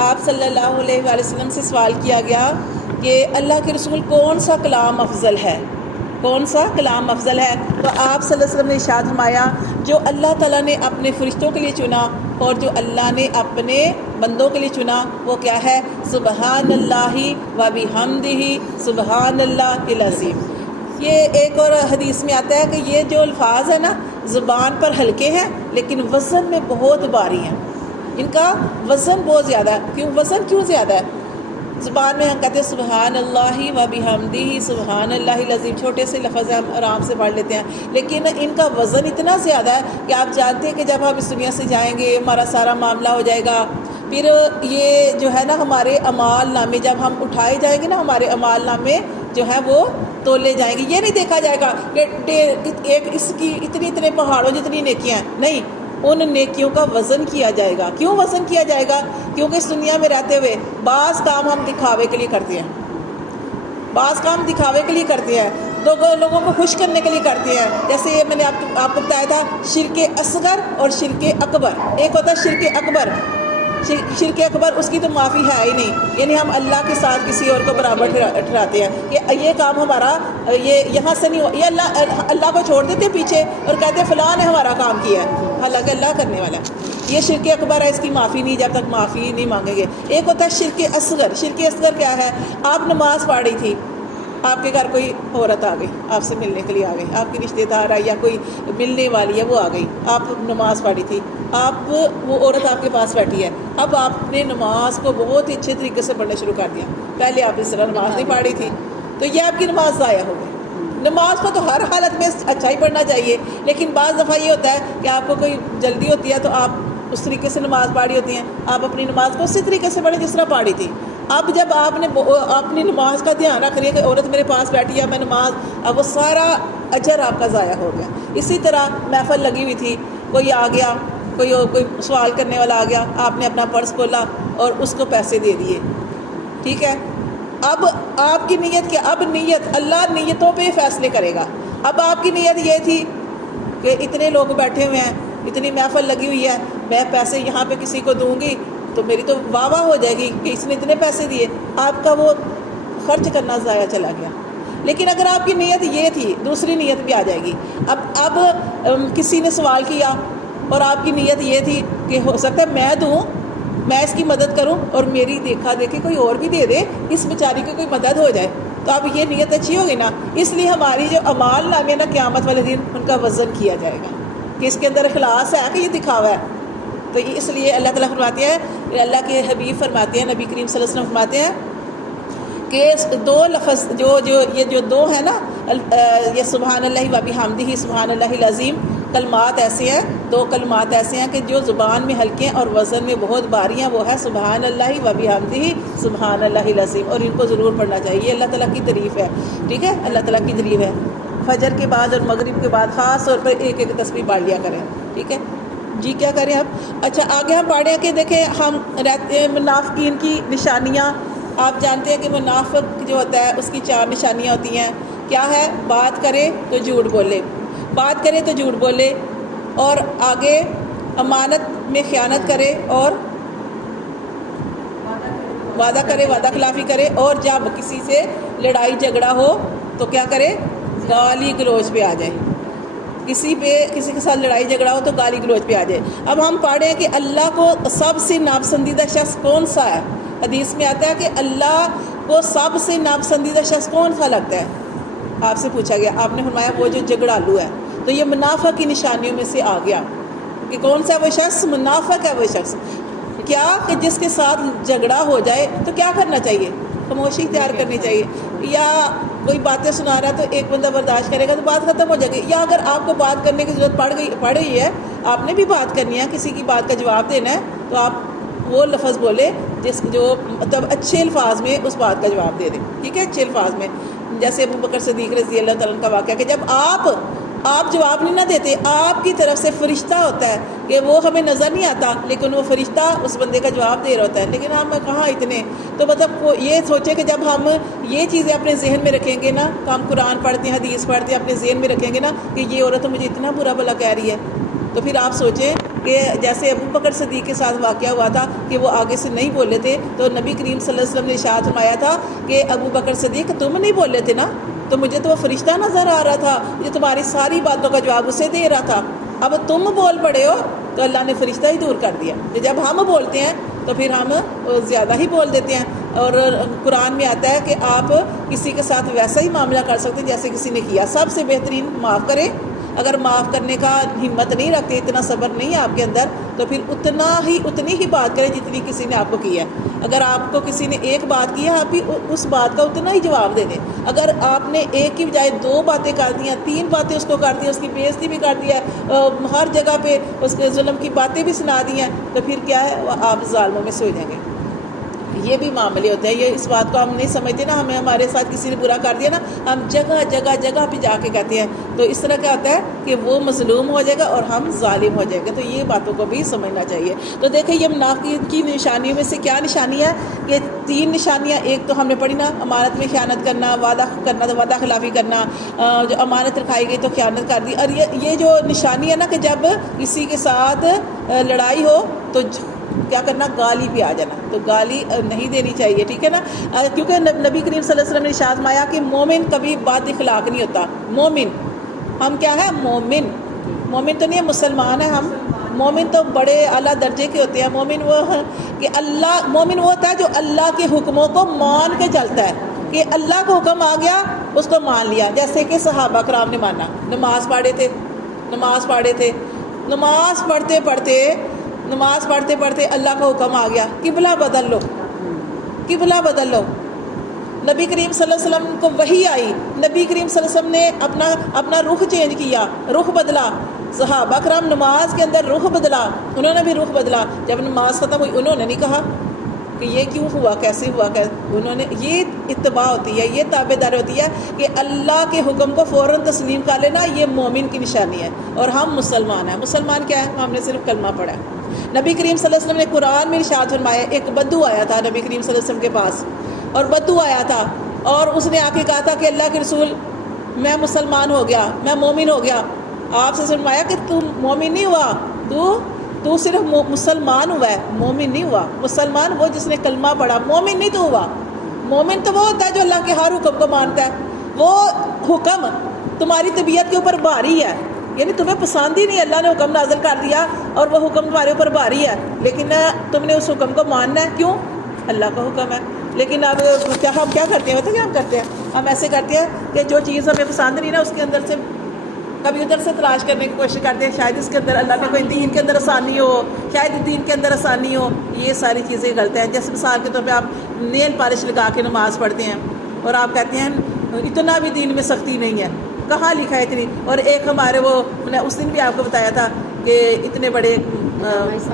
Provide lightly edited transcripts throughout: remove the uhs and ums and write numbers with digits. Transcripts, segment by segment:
آپ صلی اللہ علیہ وآلہ وسلم سے سوال کیا گیا کہ اللہ کے رسول کون سا کلام افضل ہے، کون سا کلام افضل ہے؟ تو آپ صلی اللہ علیہ وسلم نے ارشاد فرمایا جو اللہ تعالیٰ نے اپنے فرشتوں کے لیے چنا اور جو اللہ نے اپنے بندوں کے لیے چنا وہ کیا ہے؟ سبحان اللہ و بحمدہ سبحان اللہ العظیم۔ یہ ایک اور حدیث میں آتا ہے کہ یہ جو الفاظ ہیں نا زبان پر ہلکے ہیں لیکن وزن میں بہت بھاری ہیں، ان کا وزن بہت زیادہ ہے۔ وزن کیوں زیادہ ہے؟ زبان میں ہم کہتے ہیں سبحان اللہ و بحمدہ سبحان اللہ العظیم، چھوٹے سے لفظ ہم آرام سے پڑھ لیتے ہیں، لیکن ان کا وزن اتنا زیادہ ہے کہ آپ جانتے ہیں کہ جب ہم اس دنیا سے جائیں گے ہمارا سارا معاملہ ہو جائے گا، پھر یہ جو ہے نا ہمارے اعمال نامے جب ہم اٹھائے جائیں گے نا ہمارے اعمال نامے جو ہیں وہ تولے جائیں گے۔ یہ نہیں دیکھا جائے گا کہ ایک اس کی اتنے پہاڑوں جتنی نیکیاں ہیں، نہیں، ان نیکیوں کا وزن کیا جائے گا۔ کیوں وزن کیا جائے گا؟ کیونکہ اس دنیا میں رہتے ہوئے بعض کام ہم دکھاوے کے لیے کرتے ہیں، بعض کام دکھاوے کے لیے کرتے ہیں، لوگوں کو خوش کرنے کے لیے کرتے ہیں۔ جیسے یہ میں نے آپ کو بتایا تھا شرک اصغر اور شرک اکبر۔ ایک ہوتا ہے شرک اکبر، شرک اکبر اس کی تو معافی ہے ہی نہیں، یعنی ہم اللہ کے ساتھ کسی اور کو برابر ٹھہراتے ہیں کہ یہ کام ہمارا یہ یہاں سے نہیں ہوا، یہ اللہ کو چھوڑ دیتے پیچھے اور کہتے ہیں فلاں نے ہمارا کام کیا ہے، حالانکہ اللہ کرنے والا ہے۔ یہ شرک اکبر ہے، اس کی معافی نہیں، جب تک معافی نہیں مانگیں گے۔ ایک ہوتا ہے شرک اصغر۔ شرک اصغر کیا ہے؟ آپ نماز پڑھ رہی تھی، آپ کے گھر کوئی عورت آ گئی، آپ سے ملنے کے لیے آ گئی، آپ کی رشتہ دار آئی یا کوئی ملنے والی ہے وہ آ گئی، آپ نماز پڑھی تھی، آپ وہ عورت آپ کے پاس بیٹھی ہے، اب آپ نے نماز کو بہت ہی اچھے طریقے سے پڑھنا شروع کر دیا، پہلے آپ اس طرح نماز نہیں پڑھی تھی، تو یہ آپ کی نماز ضائع ہو گئی۔ نماز کو تو ہر حالت میں اچھا ہی پڑھنا چاہیے، لیکن بعض دفعہ یہ ہوتا ہے کہ آپ کو کوئی جلدی ہوتی ہے تو آپ اس طریقے سے نماز پڑھی ہوتی ہیں، آپ اپنی نماز کو اسی طریقے سے پڑھیں جس طرح پڑھی تھی۔ اب جب آپ نے اپنی نماز کا دھیان رکھ لیا کہ عورت میرے پاس بیٹھی ہے میں نماز، اب وہ سارا اجر آپ کا ضائع ہو گیا۔ اسی طرح محفل لگی ہوئی تھی، کوئی آ گیا، کوئی سوال کرنے والا آ گیا، آپ نے اپنا پرس کھولا اور اس کو پیسے دے دیے، ٹھیک ہے، اب آپ کی نیت کیا؟ اب نیت اللہ نیتوں پہ فیصلے کرے گا۔ اب آپ کی نیت یہ تھی کہ اتنے لوگ بیٹھے ہوئے ہیں، اتنی محفل لگی ہوئی ہے، میں پیسے یہاں پہ کسی کو دوں گی تو میری تو واہ واہ ہو جائے گی کہ اس نے اتنے پیسے دیے، آپ کا وہ خرچ کرنا ضائع چلا گیا۔ لیکن اگر آپ کی نیت یہ تھی، دوسری نیت بھی آ جائے گی۔ اب کسی نے سوال کیا اور آپ کی نیت یہ تھی کہ ہو سکتا ہے میں دوں، میں اس کی مدد کروں اور میری دیکھا دیکھے کوئی اور بھی دے دے، اس بیچاری کی کوئی مدد ہو جائے، تو اب یہ نیت اچھی ہوگی نا۔ اس لیے ہماری جو اعمال نامے نا قیامت والے دن ان کا وزن کیا جائے گا کہ اس کے اندر اخلاص ہے کہ یہ دکھاوا ہے۔ تو اس لیے اللہ تعالیٰ فرماتے ہیں، اللہ کے حبیب فرماتے ہیں، نبی کریم صلی اللہ علیہ وسلم فرماتے ہیں کہ دو لفظ جو دو ہیں نا، یہ سبحان اللہ و بحمدہ سبحان اللہ العظیم، کلمات ایسے ہیں، دو کلمات ایسے ہیں کہ جو زبان میں ہلکے ہیں اور وزن میں بہت بھاری ہیں، وہ ہے سبحان اللہ و بحمدہ سبحان اللہ العظیم، اور ان کو ضرور پڑھنا چاہیے۔ یہ اللہ تعالیٰ کی تعریف ہے، ٹھیک ہے، اللہ تعالیٰ کی تعریف ہے۔ فجر کے بعد اور مغرب کے بعد خاص طور پر ایک ایک تسبیح پڑھ لیا کریں، ٹھیک ہے جی۔ کیا کریں اب؟ اچھا آگے ہم پڑھیں کہ دیکھیں ہم رہتے ہیں منافقین کی نشانیاں۔ آپ جانتے ہیں کہ منافق جو ہوتا ہے اس کی 4 نشانیاں ہوتی ہیں۔ کیا ہے؟ بات کرے تو جھوٹ بولے، بات کرے تو جھوٹ بولے، اور آگے امانت میں خیانت کرے، اور وعدہ کرے وعدہ خلافی کرے، اور جب کسی سے لڑائی جھگڑا ہو تو کیا کرے؟ گالی گلوچ پہ آ جائے، کسی کے ساتھ لڑائی جھگڑا ہو تو گالی گلوچ پہ آ جائے۔ اب ہم پڑھیں کہ اللہ کو سب سے ناپسندیدہ شخص کون سا ہے؟ حدیث میں آتا ہے کہ اللہ کو سب سے ناپسندیدہ شخص کون سا لگتا ہے؟ آپ سے پوچھا گیا، آپ نے فرمایا وہ جو جھگڑالو ہے۔ تو یہ منافق کی نشانیوں میں سے آ گیا کہ کون سا وہ شخص؟ منافق ہے وہ شخص۔ کیا کہ جس کے ساتھ جھگڑا ہو جائے تو کیا کرنا چاہیے؟ خاموشی اختیار کرنی چاہیے، یا کوئی باتیں سنا رہا ہے تو ایک بندہ برداشت کرے گا تو بات ختم ہو جائے گی، یا اگر آپ کو بات کرنے کی ضرورت پڑ گئی ہے، آپ نے بھی بات کرنی ہے، کسی کی بات کا جواب دینا ہے، تو آپ وہ لفظ بولے جو مطلب اچھے الفاظ میں اس بات کا جواب دے دیں، ٹھیک ہے، اچھے الفاظ میں۔ جیسے ابو بکر صدیق رضی اللہ تعالیٰ کا واقعہ کہ جب آپ جواب نہیں نہ دیتے، آپ کی طرف سے فرشتہ ہوتا ہے کہ وہ ہمیں نظر نہیں آتا لیکن وہ فرشتہ اس بندے کا جواب دے رہا ہوتا ہے، لیکن ہم کہاں اتنے، تو مطلب یہ سوچے کہ جب ہم یہ چیزیں اپنے ذہن میں رکھیں گے نا، تو ہم قرآن پڑھتے ہیں، حدیث پڑھتے ہیں، اپنے ذہن میں رکھیں گے نا کہ یہ عورت تو مجھے اتنا برا بھلا کہہ رہی ہے، تو پھر آپ سوچیں کہ جیسے ابو بکر صدیق کے ساتھ واقعہ ہوا تھا کہ وہ آگے سے نہیں بولے تھے، تو نبی کریم صلی اللہ علیہ وسلم نے ارشاد فرمایا تھا کہ ابو بکر صدیق تم نہیں بولے تھے نا، تو مجھے تو وہ فرشتہ نظر آ رہا تھا جو تمہاری ساری باتوں کا جواب اسے دے رہا تھا، اب تم بول پڑے ہو تو اللہ نے فرشتہ ہی دور کر دیا۔ کہ جب ہم بولتے ہیں تو پھر ہم زیادہ ہی بول دیتے ہیں، اور قرآن میں آتا ہے کہ آپ کسی کے ساتھ ویسا ہی معاملہ کر سکتے ہیں جیسے کسی نے کیا۔ سب سے بہترین معاف کریں، اگر معاف کرنے کا ہمت نہیں رکھتے، اتنا صبر نہیں ہے آپ کے اندر، تو پھر اتنی ہی بات کریں جتنی کسی نے آپ کو کی ہے۔ اگر آپ کو کسی نے ایک بات کی ہے، آپ بھی اس بات کا اتنا ہی جواب دے دیں۔ اگر آپ نے ایک کی بجائے 2 باتیں کر دی ہیں، 3 باتیں اس کو کر دی ہیں، اس کی بےعزتی بھی کر دی ہے، ہر جگہ پہ اس کے ظلم کی باتیں بھی سنا دی ہیں، تو پھر کیا ہے، وہ آپ ظالموں میں سے ہو جائیں گے۔ یہ بھی معاملے ہوتے ہیں، یہ اس بات کو ہم نہیں سمجھتے نا، ہمارے ساتھ کسی نے برا کر دیا نا، ہم جگہ پہ جا کے کہتے ہیں، تو اس طرح کیا ہوتا ہے کہ وہ مظلوم ہو جائے گا اور ہم ظالم ہو جائیں گے۔ تو یہ باتوں کو بھی سمجھنا چاہیے۔ تو دیکھیں یہ منافقین کی نشانیوں میں سے کیا نشانی ہے کہ 3 نشانیاں، ایک تو ہم نے پڑھی نا، امانت میں خیانت کرنا، وعدہ کرنا تو وعدہ خلافی کرنا، جو امانت رکھائی گئی تو خیانت کر دی۔ اور یہ جو نشانی ہے نا کہ جب کسی کے ساتھ لڑائی ہو تو کیا کرنا، گالی پہ آ جانا، تو گالی نہیں دینی چاہیے، ٹھیک ہے نا، کیونکہ نبی کریم صلی اللہ علیہ وسلم نے ارشاد فرمایا کہ مومن کبھی بد اخلاق نہیں ہوتا۔ مومن ہم کیا ہے، مومن تو نہیں ہے، مسلمان ہیں ہم۔ مومن تو بڑے اعلیٰ درجے کے ہوتے ہیں۔ مومن وہ ہے کہ مومن وہ ہوتا ہے جو اللہ کے حکموں کو مان کے چلتا ہے، کہ اللہ کا حکم آ گیا اس کو مان لیا، جیسے کہ صحابہ کرام نے مانا۔ نماز پڑھتے تھے، نماز پڑھتے اللہ کا حکم آ گیا، قبلہ بدل لو۔ نبی کریم صلی اللہ علیہ وسلم کو وحی آئی، نبی کریم صلی اللہ علیہ وسلم نے اپنا رخ چینج کیا، رخ بدلا۔ صحابہ کرام نماز کے اندر رخ بدلا، انہوں نے بھی رخ بدلا۔ جب نماز ختم ہوئی انہوں نے نہیں کہا کہ یہ کیوں ہوا، کیسے ہوا، انہوں نے، یہ اتباع ہوتی ہے، یہ تابع داری ہوتی ہے کہ اللہ کے حکم کو فوراً تسلیم کر لینا، یہ مومن کی نشانی ہے۔ اور ہم مسلمان ہیں۔ مسلمان کیا ہے، ہم نے صرف کلمہ پڑھا ہے۔ نبی کریم صلی اللہ علیہ وسلم نے قرآن میں ارشاد فرمایا، ایک بدو آیا تھا نبی کریم صلی اللہ علیہ وسلم کے پاس، اور بدو آیا تھا اور اس نے آ کے کہا تھا کہ اللہ کے رسول میں مسلمان ہو گیا، میں مومن ہو گیا۔ آپ سے فرمایا کہ تم مومن نہیں ہوا، تو صرف مسلمان ہوا ہے، مومن نہیں ہوا۔ مسلمان وہ جس نے کلمہ پڑھا، مومن نہیں تو ہوا۔ مومن تو وہ ہوتا ہے جو اللہ کے ہر حکم کو مانتا ہے۔ وہ حکم تمہاری طبیعت کے اوپر بھاری ہے، یعنی تمہیں پسند ہی نہیں، اللہ نے حکم نازل کر دیا اور وہ حکم تمہارے اوپر بھاری ہے، لیکن تم نے اس حکم کو ماننا ہے، کیوں؟ اللہ کا حکم ہے۔ لیکن اب ہم کیا کرتے ہیں، ہم کرتے ہیں، ہم ایسے کرتے ہیں کہ جو چیز ہمیں پسند نہیں نا، اس کے اندر سے کبھی ادھر سے تلاش کرنے کی کوشش کرتے ہیں، شاید اس کے اندر اللہ نے کوئی دین کے اندر آسانی ہو، شاید دین کے اندر آسانی ہو۔ یہ ساری چیزیں غلط ہیں۔ جیسے مثال کے طور پہ آپ نیل پالش لگا کے نماز پڑھتے ہیں اور آپ کہتے ہیں اتنا بھی دین میں سختی نہیں ہے، کہاں لکھا ہے اتنی؟ اور ایک ہمارے وہ اس دن بھی آپ کو بتایا تھا کہ اتنے بڑے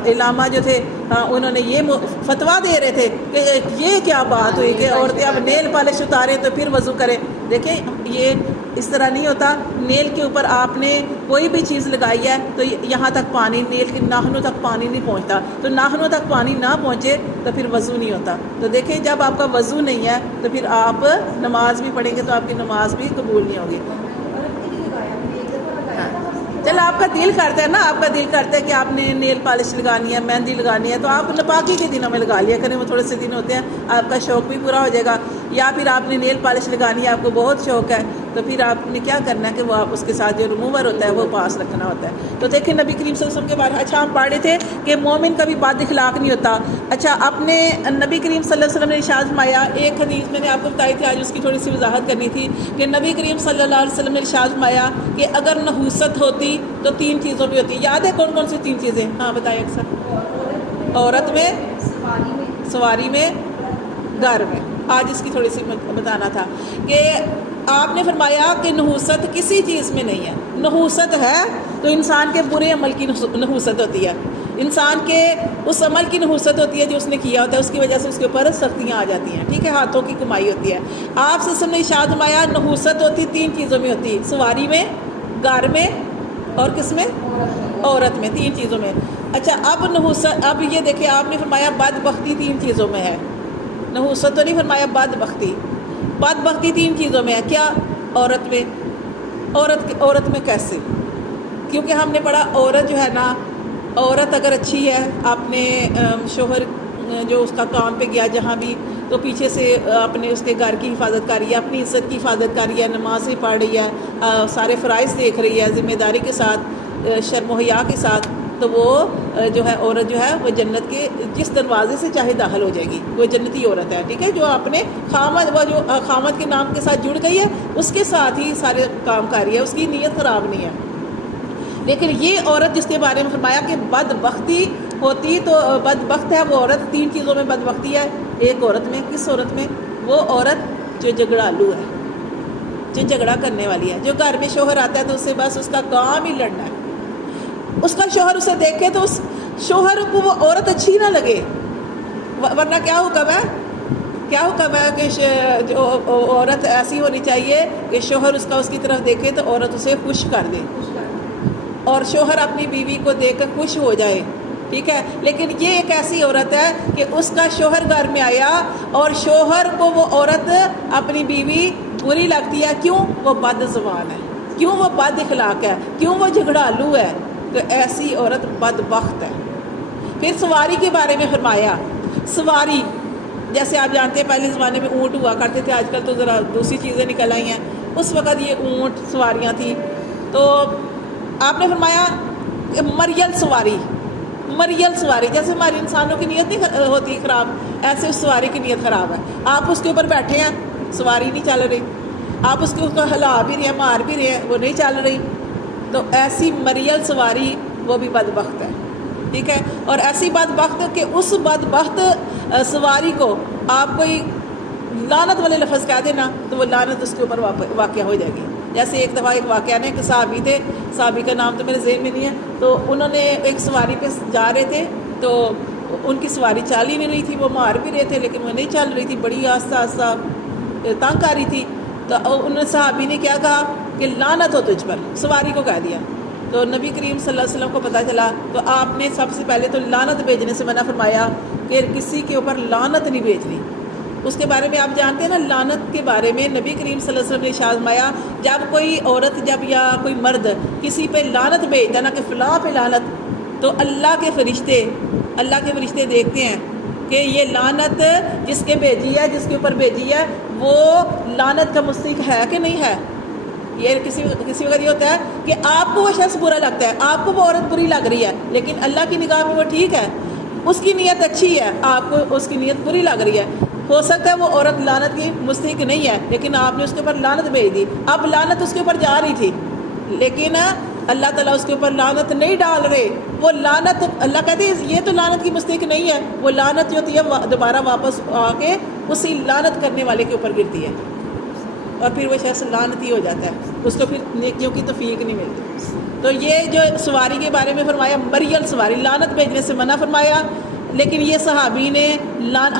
علامہ جو تھے، انہوں نے یہ فتویٰ دے رہے تھے کہ یہ کیا بات ہوئی کہ عورتیں اب نیل پالش اتاریں تو پھر وضو کریں۔ دیکھیں یہ اس طرح نہیں ہوتا۔ نیل کے اوپر آپ نے کوئی بھی چیز لگائی ہے تو یہاں تک پانی، نیل کے ناخنوں تک پانی نہیں پہنچتا، تو ناخنوں تک پانی نہ پہنچے تو پھر وضو نہیں ہوتا۔ تو دیکھیں جب آپ کا وضو نہیں ہے تو پھر آپ نماز بھی پڑھیں گے تو آپ کی نماز بھی قبول نہیں ہوگی۔ چل آپ کا دل کرتا ہے نا، آپ کا دل کرتا ہے کہ آپ نے نیل پالش لگانی ہے، مہندی لگانی ہے، تو آپ نپاکی کے دنوں میں لگا لیا کریں، وہ تھوڑے سے دن ہوتے ہیں، آپ کا شوق بھی پورا ہو جائے گا۔ یا پھر آپ نے نیل پالش لگانی ہے، آپ کو بہت شوق ہے، تو پھر آپ نے کیا کرنا ہے کہ وہ آپ اس کے ساتھ جو ریموور ہوتا ہے وہ پاس رکھنا ہوتا ہے۔ تو دیکھیں نبی کریم صلی اللہ علیہ وسلم کے بارے میں اچھا ہم پڑھ رہے تھے کہ مومن کبھی بد اخلاق نہیں ہوتا۔ اچھا اپنے نبی کریم صلی اللہ علیہ وسلم نے ارشاد فرمایا، ایک حدیث میں نے آپ کو بتائی تھی، آج اس کی تھوڑی سی وضاحت کرنی تھی کہ نبی کریم صلی اللہ علیہ وسلم نے ارشاد فرمایا کہ اگر نحوست ہوتی تو 3 چیزوں پہ ہوتی۔ یاد ہے کون کون سی 3 چیزیں؟ ہاں بتائیں اکثر، عورت میں، سواری میں، گھر میں۔ آج اس کی تھوڑی سی بتانا تھا کہ آپ نے فرمایا کہ نحوست کسی چیز میں نہیں ہے۔ نحوست ہے تو انسان کے برے عمل کی نحوست ہوتی ہے، انسان کے اس عمل کی نحوست ہوتی ہے جو اس نے کیا ہوتا ہے، اس کی وجہ سے اس کے اوپر سختیاں آ جاتی ہیں، ٹھیک ہے، ہاتھوں کی کمائی ہوتی ہے۔ آپ سے نے ارشاد فرمایا نحوست ہوتی 3 چیزوں میں ہوتی، سواری میں، گھر میں، اور کس میں؟ عورت میں، 3 چیزوں میں۔ اچھا اب نحوست، اب یہ دیکھیں آپ نے فرمایا بدبختی 3 چیزوں میں ہے، نحوست تو نہیں فرمایا، بدبختی 3 چیزوں میں ہے۔ کیا؟ عورت میں۔ عورت میں کیسے؟ کیونکہ ہم نے پڑھا عورت جو ہے نا، عورت اگر اچھی ہے، اپنے شوہر جو اس کا کام پہ گیا جہاں بھی، تو پیچھے سے اپنے اس کے گھر کی حفاظت کر رہی ہے، اپنی عزت کی حفاظت کر رہی ہے، نمازیں پڑھ رہی ہے، سارے فرائض دیکھ رہی ہے ذمہ داری کے ساتھ، شرم و حیا کے ساتھ، تو وہ جو ہے عورت جو ہے وہ جنت کے جس دروازے سے چاہے داخل ہو جائے گی، وہ جنتی عورت ہے، ٹھیک ہے، جو اپنے خامد، وہ جو خامد کے نام کے ساتھ جڑ گئی ہے اس کے ساتھ ہی سارے کام کر رہی ہے، اس کی نیت خراب نہیں ہے۔ لیکن یہ عورت جس کے بارے میں فرمایا کہ بدبختی ہوتی، تو بدبخت ہے وہ عورت، 3 چیزوں میں بدبختی ہے ایک عورت میں۔ کس عورت میں؟ وہ عورت جو جھگڑالو ہے، جو جھگڑا کرنے والی ہے، جو گھر میں شوہر آتا ہے تو اس سے بس اس کا کام ہی لڑنا ہے، اس کا شوہر اسے دیکھے تو اس شوہر کو وہ عورت اچھی نہ لگے، ورنہ کیا حکم ہے؟ کیا حکم ہے کہ جو عورت ایسی ہونی چاہیے کہ شوہر اس کا اس کی طرف دیکھے تو عورت اسے خوش کر دے، اور شوہر اپنی بیوی کو دیکھ کر خوش ہو جائے، ٹھیک ہے۔ لیکن یہ ایک ایسی عورت ہے کہ اس کا شوہر گھر میں آیا اور شوہر کو وہ عورت اپنی بیوی بری لگتی ہے، کیوں؟ وہ بد زبان ہے، کیوں؟ وہ بد اخلاق ہے، کیوں؟ وہ جھگڑالو ہے، تو ایسی عورت بدبخت ہے۔ پھر سواری کے بارے میں فرمایا، سواری جیسے آپ جانتے ہیں پہلے زمانے میں اونٹ ہوا کرتے تھے، آج کل تو ذرا دوسری چیزیں نکل آئی ہیں، اس وقت یہ اونٹ سواریاں تھیں، تو آپ نے فرمایا کہ مریل سواری، مریل سواری، جیسے ہماری انسانوں کی نیت نہیں ہوتی خراب، ایسے اس سواری کی نیت خراب ہے۔ آپ اس کے اوپر بیٹھے ہیں، سواری نہیں چل رہی، آپ اس کے اوپر ہلا بھی رہے ہیں، مار بھی رہے ہیں، وہ نہیں چل رہی، تو ایسی مریل سواری وہ بھی بدبخت ہے، ٹھیک ہے۔ اور ایسی بدبخت کہ اس بدبخت سواری کو آپ کوئی لعنت والے لفظ کہہ دینا تو وہ لعنت اس کے اوپر واقع ہو جائے گی۔ جیسے ایک دفعہ ایک واقعہ نے، ایک صحابی تھے، صحابی کا نام تو میرے ذہن میں نہیں ہے، تو انہوں نے ایک سواری پہ جا رہے تھے، تو ان کی سواری چل ہی نہیں رہی تھی، وہ مار بھی رہے تھے لیکن وہ نہیں چل رہی تھی، بڑی آہستہ آہستہ تنگ آ رہی تھی، تو انہوں نے صحابی نے کیا کہا کہ لعنت ہو تجھ پر، سواری کو کہہ دیا۔ تو نبی کریم صلی اللہ علیہ وسلم کو پتہ چلا، تو آپ نے سب سے پہلے تو لعنت بھیجنے سے منع فرمایا کہ کسی کے اوپر لعنت نہیں بھیجنی۔ اس کے بارے میں آپ جانتے ہیں نا، لعنت کے بارے میں نبی کریم صلی اللہ علیہ وسلم نے ارشاد فرمایا، جب کوئی عورت یا کوئی مرد کسی پہ لعنت بھیجتا نا کہ فلاں پہ لعنت، تو اللہ کے فرشتے دیکھتے ہیں کہ یہ لعنت جس کے بھیجی ہے، جس کے اوپر بھیجی ہے، وہ لعنت کا مستحق ہے کہ نہیں ہے۔ یہ کسی وقت یہ ہوتا ہے کہ آپ کو وہ شخص برا لگتا ہے، آپ کو وہ عورت بری لگ رہی ہے، لیکن اللہ کی نگاہ میں وہ ٹھیک ہے، اس کی نیت اچھی ہے، آپ کو اس کی نیت بری لگ رہی ہے، ہو سکتا ہے وہ عورت لعنت کی مستحق نہیں ہے، لیکن آپ نے اس کے اوپر لعنت بھیج دی۔ اب لعنت اس کے اوپر جا رہی تھی، لیکن اللہ تعالیٰ اس کے اوپر لعنت نہیں ڈال رہے، وہ لعنت اللہ کہتے ہیں یہ تو لعنت کی مستحق نہیں ہے، وہ لعنت جو ہوتی ہے دوبارہ واپس آ کے اسی لعنت کرنے والے کے اوپر گرتی ہے، اور پھر وہ شخص لعنتی ہو جاتا ہے، اس کو پھر نیکیوں کی توفیق نہیں ملتی۔ تو یہ جو سواری کے بارے میں فرمایا مریل سواری، لعنت بھیجنے سے منع فرمایا، لیکن یہ صحابی نے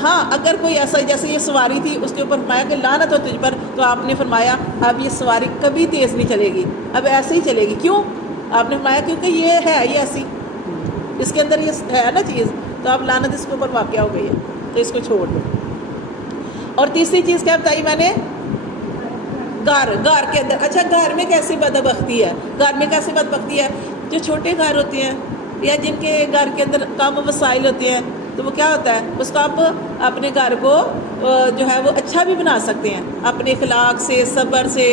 ہاں اگر کوئی ایسا جیسے یہ سواری تھی اس کے اوپر فرمایا کہ لعنت ہو تجھ پر، تو آپ نے فرمایا اب یہ سواری کبھی تیز نہیں چلے گی، اب ایسے ہی چلے گی۔ کیوں؟ آپ نے فرمایا کیونکہ یہ ہے یہ ایسی، اس کے اندر یہ ہے نا چیز، تو اب لعنت اس کے اوپر واقع ہو گئی ہے، تو اس کو چھوڑ دو۔ اور تیسری چیز کیا بتائی میں نے؟ گھر کے اندر، اچھا گھر میں کیسی بدبختی ہے؟ گھر میں کیسی بدبختی ہے؟ جو چھوٹے گھر ہوتے ہیں یا جن کے گھر کے اندر کم وسائل ہوتے ہیں، تو وہ کیا ہوتا ہے، اس کو آپ اپنے گھر کو جو ہے وہ اچھا بھی بنا سکتے ہیں، اپنے اخلاق سے، صبر سے،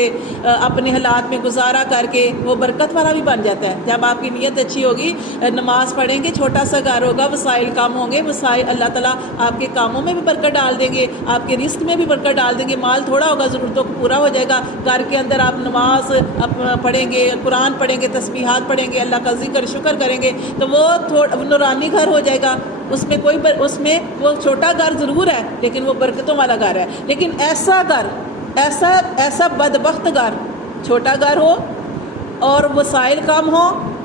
اپنے حالات میں گزارا کر کے وہ برکت والا بھی بن جاتا ہے۔ جب آپ کی نیت اچھی ہوگی، نماز پڑھیں گے، چھوٹا سا گھر ہوگا، وسائل کم ہوں گے، وسائل اللہ تعالیٰ آپ کے کاموں میں بھی برکت ڈال دیں گے، آپ کے رزق میں بھی برکت ڈال دیں گے، مال تھوڑا ہوگا ضرورتوں کو پورا ہو جائے گا۔ گھر کے اندر آپ نماز پڑھیں گے، قرآن پڑھیں گے، تسبیحات پڑھیں گے، اللہ کا ذکر شکر کریں گے، تو وہ نورانی گھر ہو جائے گا۔ اس میں وہ چھوٹا گھر ضرور ہے لیکن وہ برکتوں والا گھر ہے۔ لیکن ایسا گھر، ایسا بدبخت گھر، چھوٹا گھر ہو اور وسائل کم ہو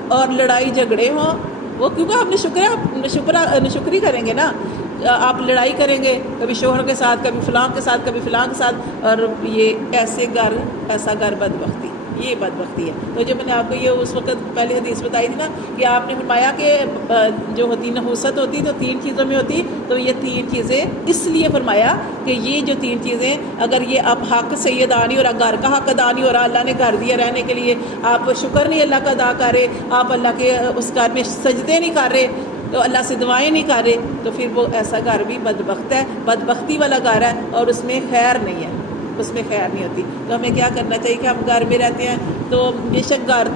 اور لڑائی جھگڑے ہوں، وہ کیونکہ آپ نشکری کریں گے نا، آپ لڑائی کریں گے کبھی شوہر کے ساتھ، کبھی فلاں کے ساتھ، کبھی فلاں کے ساتھ، اور یہ ایسا گھر بدبختی، یہ بدبختی ہے۔ تو جو میں نے آپ کو یہ اس وقت پہلے حدیث بتائی تھی نا کہ آپ نے فرمایا کہ جو ہوتی نحوست ہوتی تو 3 چیزوں میں ہوتی، تو یہ 3 چیزیں اس لیے فرمایا کہ یہ جو 3 چیزیں اگر یہ آپ حق سید آ نہیں ہو رہا، گھر کا حق ادا نہیں ہو رہا، اللہ نے گھر دیا رہنے کے لیے، آپ شکر نہیں اللہ کا ادا کر رہے، آپ اللہ کے اس گھر میں سجدے نہیں کر رہے، تو اللہ سے دعائیں نہیں کر رہے، تو پھر وہ ایسا گھر بھی بدبخت ہے، بدبختی والا گھر ہے، اور اس میں خیر نہیں ہے، اس میں خیر نہیں ہوتی۔ تو ہمیں کیا کرنا چاہیے کہ ہم گھر میں رہتے ہیں تو بے شک گھر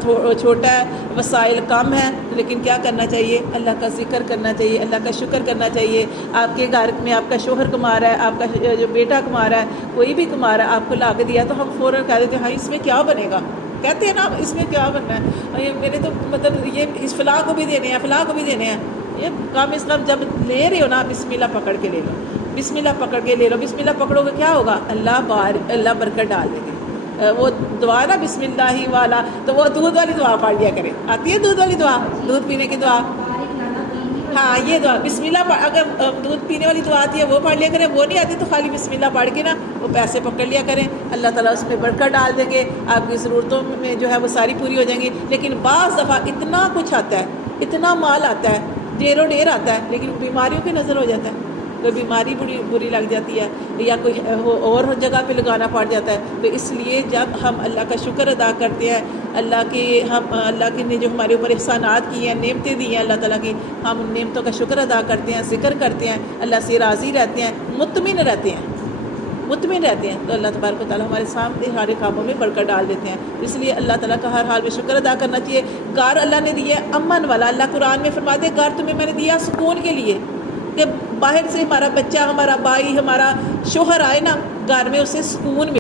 چھوٹا ہے، وسائل کم ہیں، لیکن کیا کرنا چاہیے؟ اللہ کا ذکر کرنا چاہیے، اللہ کا شکر کرنا چاہیے۔ آپ کے گھر میں آپ کا شوہر کما رہا ہے، آپ کا جو بیٹا کما رہا ہے، کوئی بھی کما رہا ہے، آپ کو لا کے دیا تو ہم فوراً کہہ دیتے ہیں ہاں اس میں کیا بنے گا، کہتے ہیں نا اس میں کیا بننا ہے، میرے تو مطلب یہ اس فلاں کو بھی دینے ہیں، فلاں کو بھی دینے ہیں۔ یہ کم از کم جب لے رہے ہو نا بسم اللہ پکڑ کے لے لو، بسم اللہ پکڑ کے لے لو، بسم اللہ پکڑو گے کیا ہوگا؟ اللہ برکت ڈال دے گے۔ وہ دعا نا بسم اللہ والا، تو وہ دودھ والی دعا پڑھ لیا کرے، آتی ہے دودھ والی دعا، دودھ پینے کی دعا، ہاں یہ دعا بسم اللہ اگر دودھ پینے والی دعا آتی ہے وہ پڑھ لیا کریں، وہ نہیں آتی تو خالی بسم اللہ پڑھ کے نا وہ پیسے پکڑ لیا کریں، اللہ تعالیٰ اس میں برکت ڈال دیں گے، آپ کی ضرورتوں میں جو ہے وہ ساری پوری ہو جائیں گی۔ لیکن بعض دفعہ اتنا کچھ آتا ہے، اتنا مال آتا ہے، ڈیروں ڈیر آتا ہے، لیکن بیماریوں پہ نظر ہو جاتا ہے، کوئی بیماری بری لگ جاتی ہے یا کوئی اور جگہ پہ لگانا پڑ جاتا ہے۔ تو اس لیے جب ہم اللہ کا شکر ادا کرتے ہیں، اللہ کے نے جو ہمارے اوپر احسانات کیے ہیں، نعمتیں دی ہیں اللہ تعالیٰ کی، ہم ان نعمتوں کا شکر ادا کرتے ہیں، ذکر کرتے ہیں، اللہ سے راضی رہتے ہیں، مطمئن رہتے ہیں، تو اللہ تبارک و تعالیٰ ہمارے سامنے ہمارے کاموں میں برکت ڈال دیتے ہیں۔ اس لیے اللہ تعالیٰ کا ہر حال میں شکر ادا کرنا چاہیے۔ گھر اللہ نے دیا ہے امن والا، اللہ قرآن میں فرماتے ہیں گھر تمہیں میں نے دیا سکون کے لیے، کہ باہر سے ہمارا بچہ، ہمارا بھائی، ہمارا شوہر آئے نا گھر میں، اسے سکون